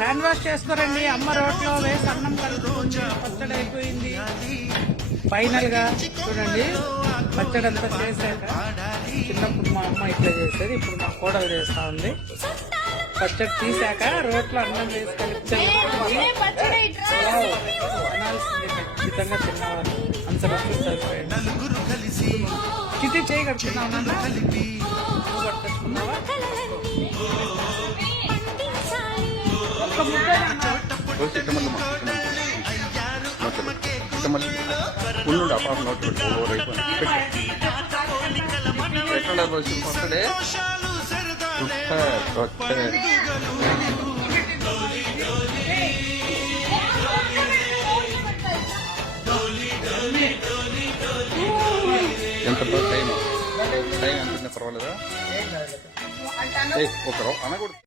Hand wash చేసుకోరండి. అమ్మ రోట్లో వేసి అన్నం కలుపుకుంది, పచ్చడి అయిపోయింది. ఫైనల్ గా చూడండి, పచ్చడి అంతా చేశాక చిన్నప్పుడు మా అమ్మ ఇట్లా చేసేది, ఇప్పుడు మా కోడలు చేస్తా ఉంది. పచ్చడి తీసాక రోట్లో అన్నం వేసి కలిపి ఖచ్చితంగా తిన్నవారు. అంత రుచి సరిపోయాడు. చిట్టి చేయి కట్టుకున్నావు, కట్టుకున్నావా? ఒక్క ముద్ద ఉండు ఆ పాప నోట్ ఎక్కడ పక్కడే ఎంత టైం ఎంత పర్వాలేదా? ఒక అనకూడదు.